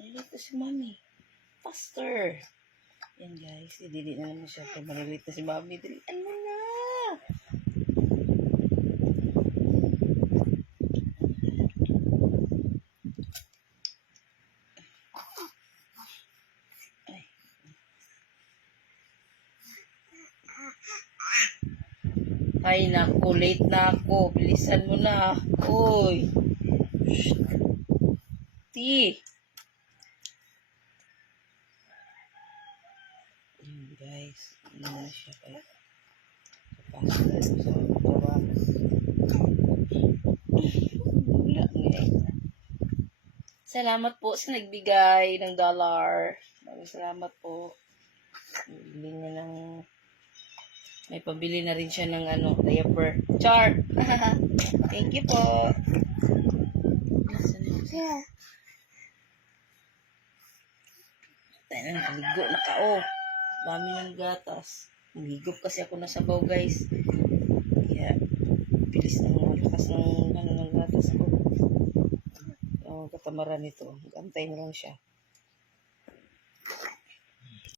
Malilito si mami. Faster. Yan guys, idili na naman siya. Kaya malilito si mami. Dilian mo na. Ay naku, late na ako. Bilisan mo na. Uy. Ti. Ayan guys. Ano na siya kaya. Kapasok na sa baba. Wala nga. Salamat po sa nagbigay ng $1. Maraming salamat po. Bili niya ng... May pabili na rin siya ng diaper. Char! Thank you po. Yeah. Tayo na, naligo na ka, oh. Dami ng gatas. Nahigop kasi ako na sabaw, guys. Kaya, bilis ng lakas ng gatas ko. Ang katamaran nito. Gantay na lang siya.